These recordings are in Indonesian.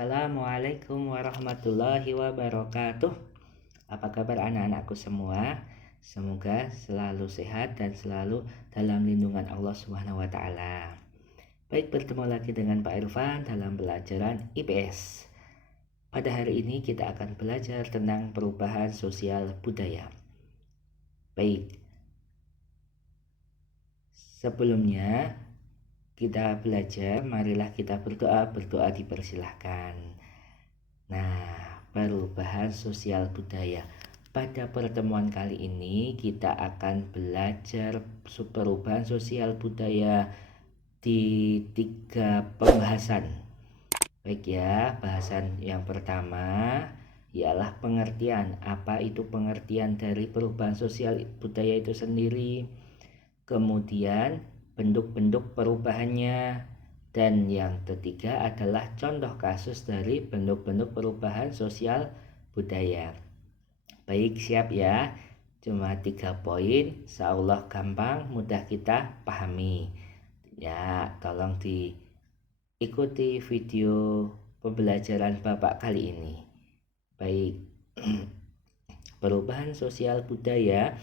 Assalamualaikum warahmatullahi wabarakatuh. Apa kabar anak-anakku semua? Semoga selalu sehat dan selalu dalam lindungan Allah Subhanahu wa taala. Baik, bertemu lagi dengan Pak Irfan dalam pelajaran IPS. Pada hari ini kita akan belajar tentang perubahan sosial budaya. Baik. Sebelumnya kita belajar, marilah kita berdoa. Berdoa dipersilahkan. Nah, perubahan sosial budaya. Pada pertemuan kali ini kita akan belajar perubahan sosial budaya di 3 pembahasan. Baik ya, bahasan yang pertama ialah pengertian. Apa itu pengertian dari perubahan sosial budaya itu sendiri? Kemudian bentuk-bentuk perubahannya. Dan yang ketiga adalah contoh kasus dari bentuk-bentuk perubahan sosial budaya. Baik, siap ya? Cuma 3 poin, insyaallah gampang, mudah kita pahami. Ya, tolong diikuti video pembelajaran Bapak kali ini. Baik. Perubahan sosial budaya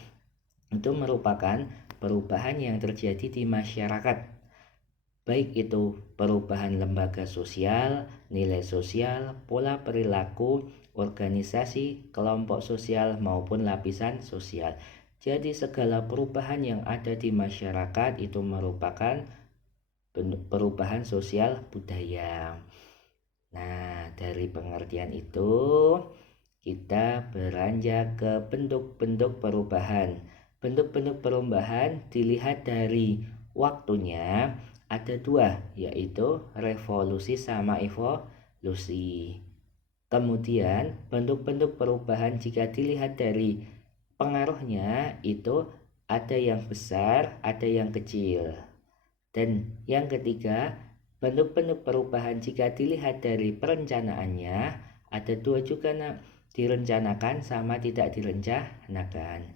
itu merupakan perubahan yang terjadi di masyarakat, baik itu perubahan lembaga sosial, nilai sosial, pola perilaku, organisasi, kelompok sosial maupun lapisan sosial. Jadi segala perubahan yang ada di masyarakat itu merupakan perubahan sosial budaya. Nah, dari pengertian itu kita beranjak ke bentuk-bentuk perubahan. Bentuk-bentuk perubahan dilihat dari waktunya ada 2, yaitu revolusi sama evolusi. Kemudian bentuk-bentuk perubahan jika dilihat dari pengaruhnya itu ada yang besar, ada yang kecil. Dan yang ketiga, bentuk-bentuk perubahan jika dilihat dari perencanaannya ada 2 juga, direncanakan sama tidak direncanakan.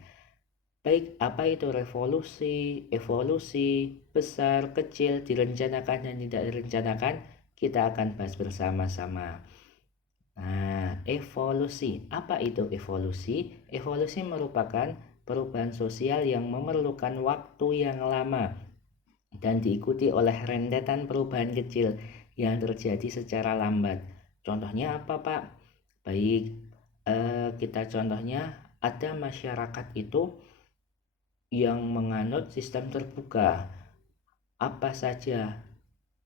Baik, apa itu revolusi, evolusi, besar, kecil, direncanakan dan tidak direncanakan? Kita akan bahas bersama-sama. Nah, evolusi. Apa itu evolusi? Evolusi merupakan perubahan sosial yang memerlukan waktu yang lama dan diikuti oleh rentetan perubahan kecil yang terjadi secara lambat. Contohnya apa, Pak? Baik, kita contohnya ada masyarakat itu yang menganut sistem terbuka. Apa saja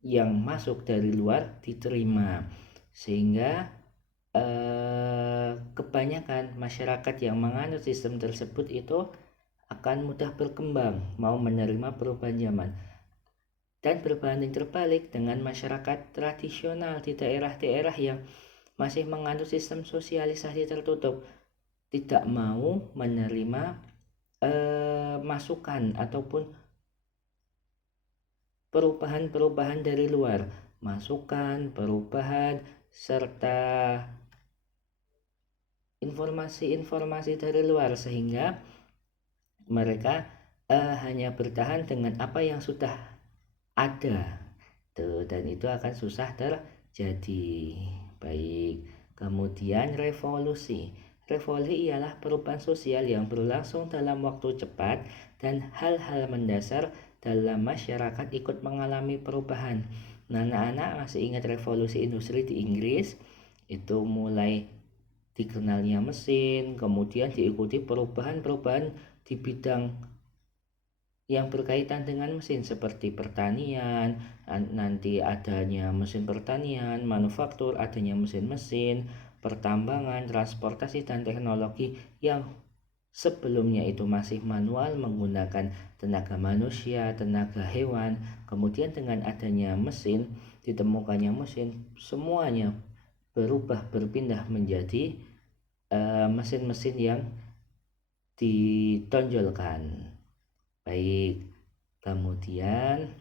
yang masuk dari luar diterima, sehingga kebanyakan masyarakat yang menganut sistem tersebut itu akan mudah berkembang, mau menerima perubahan zaman. Dan berbanding terbalik dengan masyarakat tradisional di daerah-daerah yang masih menganut sistem sosialisasi tertutup, tidak mau menerima masukan ataupun perubahan-perubahan dari luar, masukan, perubahan, serta informasi-informasi dari luar, sehingga mereka hanya bertahan dengan apa yang sudah ada. Dan itu akan susah terjadi. Baik, kemudian revolusi. Revolusi ialah perubahan sosial yang berlangsung dalam waktu cepat dan hal-hal mendasar dalam masyarakat ikut mengalami perubahan. Nah, anak-anak masih ingat revolusi industri di Inggris? Itu mulai dikenalnya mesin, kemudian diikuti perubahan-perubahan di bidang yang berkaitan dengan mesin seperti pertanian, nanti adanya mesin pertanian, manufaktur, adanya mesin-mesin, pertambangan, transportasi dan teknologi yang sebelumnya itu masih manual menggunakan tenaga manusia, tenaga hewan. Kemudian dengan adanya mesin, ditemukannya mesin, semuanya berubah, berpindah menjadi mesin-mesin yang ditonjolkan. Baik, kemudian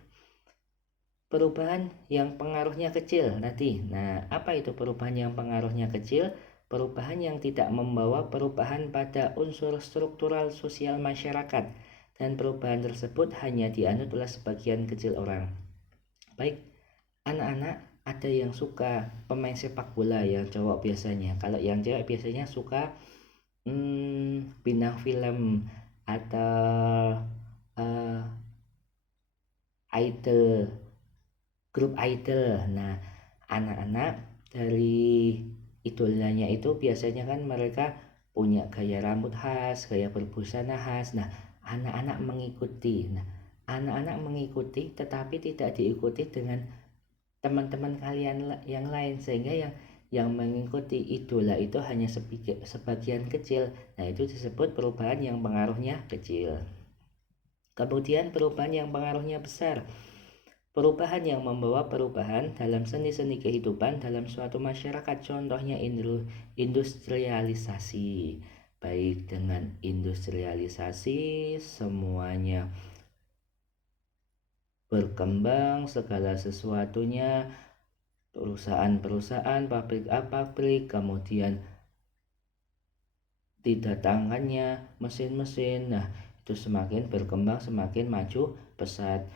perubahan yang pengaruhnya kecil tadi. Nah, apa itu perubahan yang pengaruhnya kecil? Perubahan yang tidak membawa perubahan pada unsur struktural sosial masyarakat, dan perubahan tersebut hanya dianut oleh sebagian kecil orang. Baik, anak-anak, ada yang suka pemain sepak bola yang cowok biasanya. Kalau yang cewek biasanya suka bintang film atau idol, grup idol. Nah, anak-anak dari idolanya itu biasanya kan mereka punya gaya rambut khas, gaya berbusana khas. Nah, anak-anak mengikuti. Nah, anak-anak mengikuti tetapi tidak diikuti dengan teman-teman kalian yang lain, sehingga yang mengikuti idola itu hanya sebagian kecil. Nah, itu disebut perubahan yang pengaruhnya kecil. Kemudian perubahan yang pengaruhnya besar. Perubahan yang membawa perubahan dalam seni-seni kehidupan dalam suatu masyarakat, contohnya industrialisasi. Baik, dengan industrialisasi semuanya berkembang, segala sesuatunya, perusahaan-perusahaan, pabrik-pabrik, kemudian didatangkannya mesin-mesin. Nah, itu semakin berkembang, semakin maju pesat,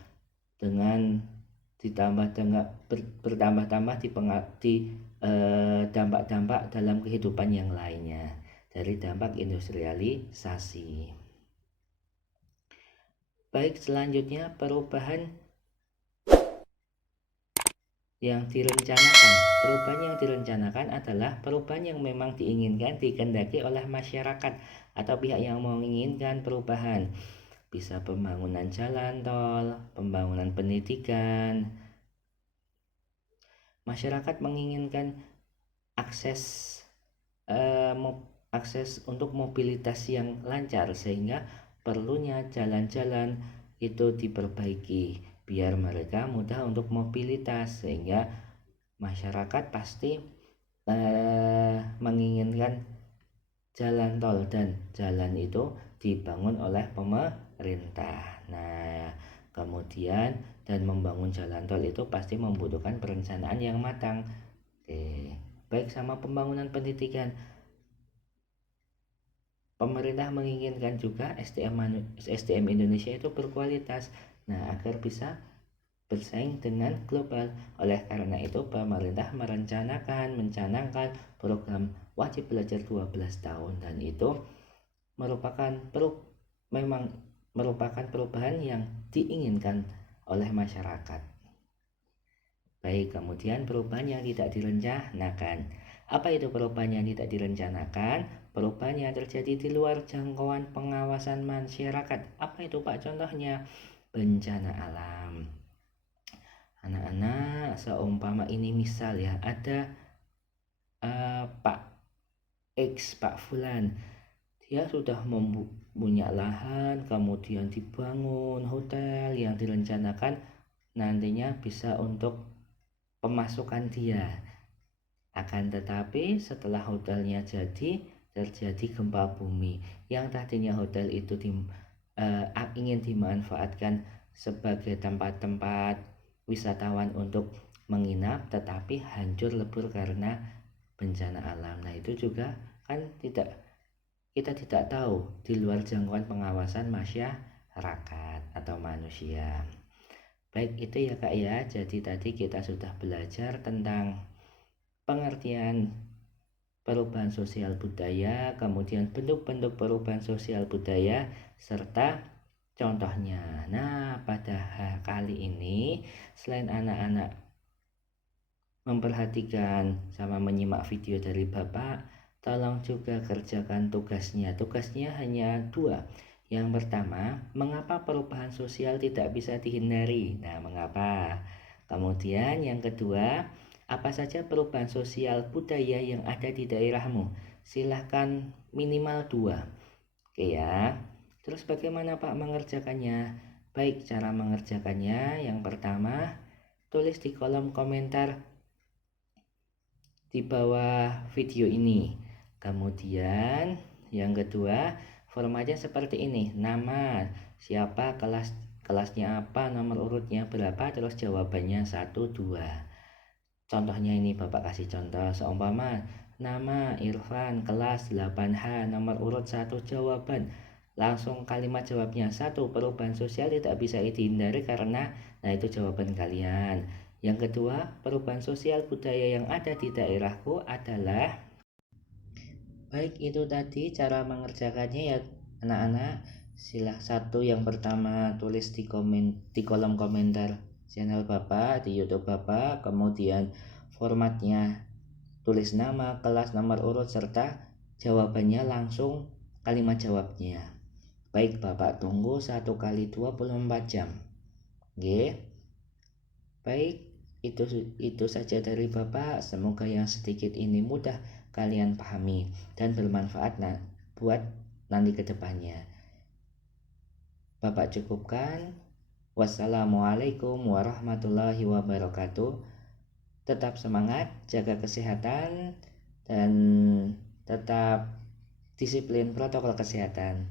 dengan bertambah-tambah di dampak-dampak dalam kehidupan yang lainnya dari dampak industrialisasi. Baik, selanjutnya perubahan yang direncanakan. Perubahan yang direncanakan adalah perubahan yang memang diinginkan, dikehendaki oleh masyarakat atau pihak yang menginginkan perubahan. Bisa pembangunan jalan tol, pembangunan pendidikan. Masyarakat menginginkan akses untuk mobilitas yang lancar, sehingga perlunya jalan-jalan itu diperbaiki biar mereka mudah untuk mobilitas, sehingga masyarakat pasti menginginkan jalan tol dan jalan itu dibangun oleh pemerintah. Nah, kemudian dan membangun jalan tol itu pasti membutuhkan perencanaan yang matang. Baik, sama pembangunan pendidikan. Pemerintah menginginkan juga SDM Indonesia itu berkualitas. Nah, agar bisa bersaing dengan global. Oleh karena itu, pemerintah mencanangkan program wajib belajar 12 tahun, dan itu memang merupakan perubahan yang diinginkan oleh masyarakat. Baik, kemudian perubahan yang tidak direncanakan. Apa itu perubahan yang tidak direncanakan? Perubahan yang terjadi di luar jangkauan pengawasan masyarakat. Apa itu, Pak? Contohnya bencana alam. Anak-anak, seumpama ini misal ya, ada Pak X, Pak Fulan, dia sudah punya lahan, kemudian dibangun hotel yang direncanakan nantinya bisa untuk pemasukan dia. Akan tetapi setelah hotelnya jadi, terjadi gempa bumi. Yang tadinya hotel itu ingin dimanfaatkan sebagai tempat-tempat wisatawan untuk menginap, tetapi hancur lebur karena bencana alam. Nah, itu juga kan kita tidak tahu, di luar jangkauan pengawasan masyarakat atau manusia. Baik, itu ya Kak ya. Jadi tadi kita sudah belajar tentang pengertian perubahan sosial budaya, kemudian bentuk-bentuk perubahan sosial budaya, serta contohnya. Nah, pada kali ini selain anak-anak memperhatikan sama menyimak video dari Bapak, tolong juga kerjakan tugasnya. Tugasnya hanya 2. Yang pertama, mengapa perubahan sosial tidak bisa dihindari? Nah, mengapa? Kemudian yang kedua, apa saja perubahan sosial budaya yang ada di daerahmu? Silahkan minimal 2. Oke ya. Terus bagaimana Pak mengerjakannya? Baik, cara mengerjakannya yang pertama, tulis di kolom komentar di bawah video ini. Kemudian yang kedua, formatnya seperti ini. Nama, siapa, kelasnya apa, nomor urutnya berapa, terus jawabannya 1, 2. Contohnya ini Bapak kasih contoh, seumpama nama Irfan, kelas 8H, nomor urut 1, jawaban. Langsung kalimat jawabnya. 1. Perubahan sosial tidak bisa dihindari karena, nah itu jawaban kalian. Yang kedua, perubahan sosial budaya yang ada di daerahku adalah, baik itu tadi cara mengerjakannya ya anak-anak. Satu yang pertama tulis di kolom komentar channel Bapak di YouTube Bapak, kemudian formatnya tulis nama, kelas, nomor urut, serta jawabannya langsung kalimat jawabnya. Baik, Bapak tunggu 1 kali 24 jam. Oke. Baik, itu saja dari Bapak. Semoga yang sedikit ini mudah kalian pahami dan bermanfaat buat nanti ke depannya. Bapak cukupkan. Wassalamualaikum warahmatullahi wabarakatuh. Tetap semangat, jaga kesehatan, dan tetap disiplin protokol kesehatan.